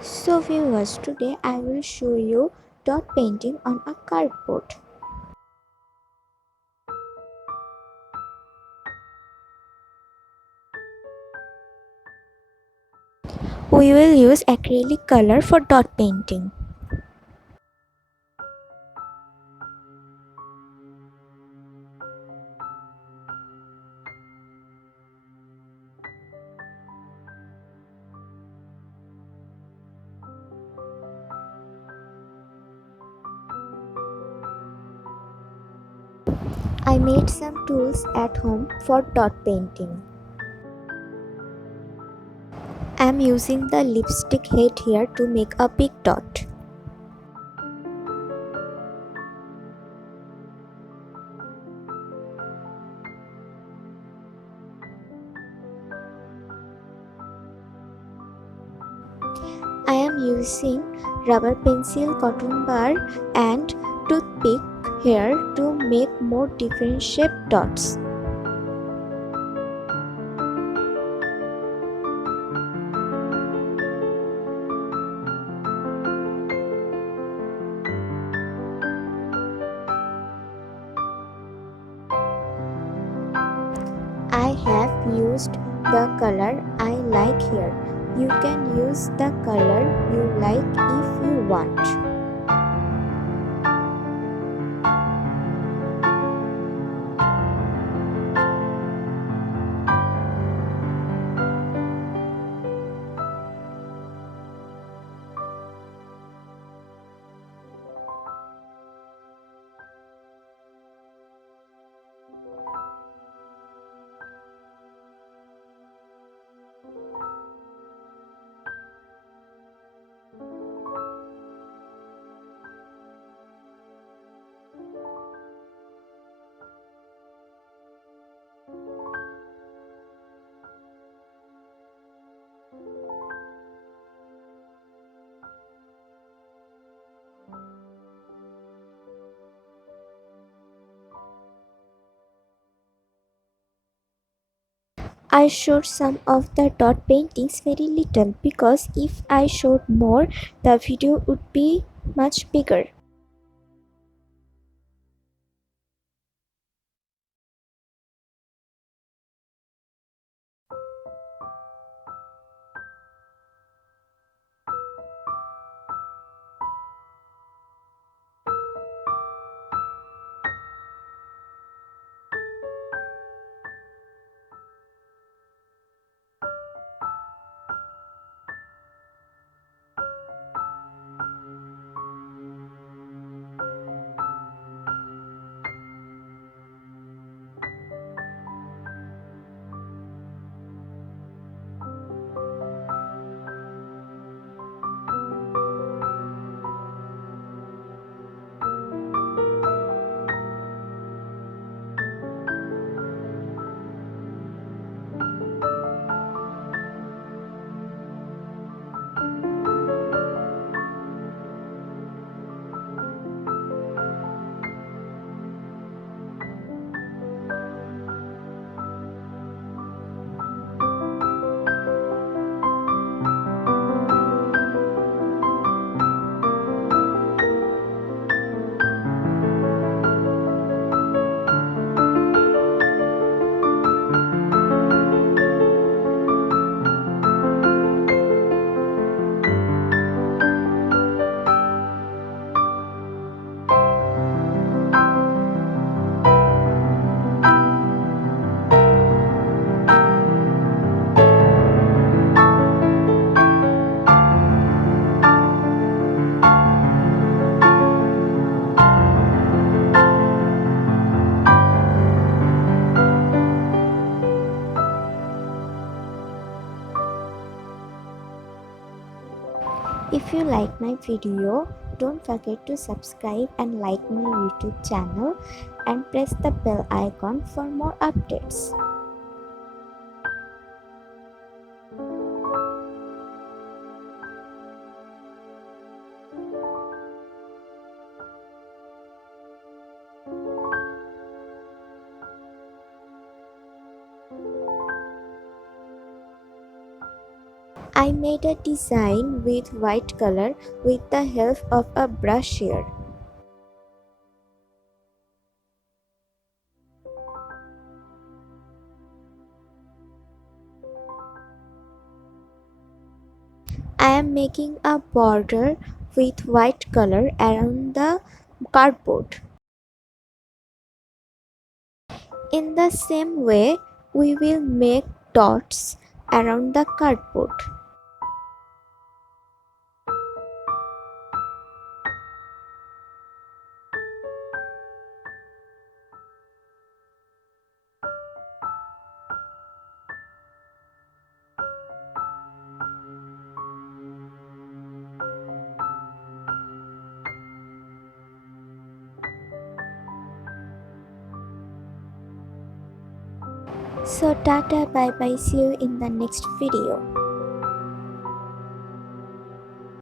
So viewers, today I will show you dot painting on a cardboard. We will use acrylic color for dot painting. I made some tools at home for dot painting. I am using the lipstick head here to make a big dot. I am using rubber pencil, cotton bar and toothpick here to make more different shaped dots. I have used the color I like here. You can use the color you like if you want. I showed some of the dot paintings very little because if I showed more, the video would be much bigger. If you like my video, don't forget to subscribe and like my YouTube channel and press the bell icon for more updates. I made a design with white color with the help of a brush here. I am making a border with white color around the cardboard. In the same way, we will make dots around the cardboard. So tata, bye bye, see you in the next video.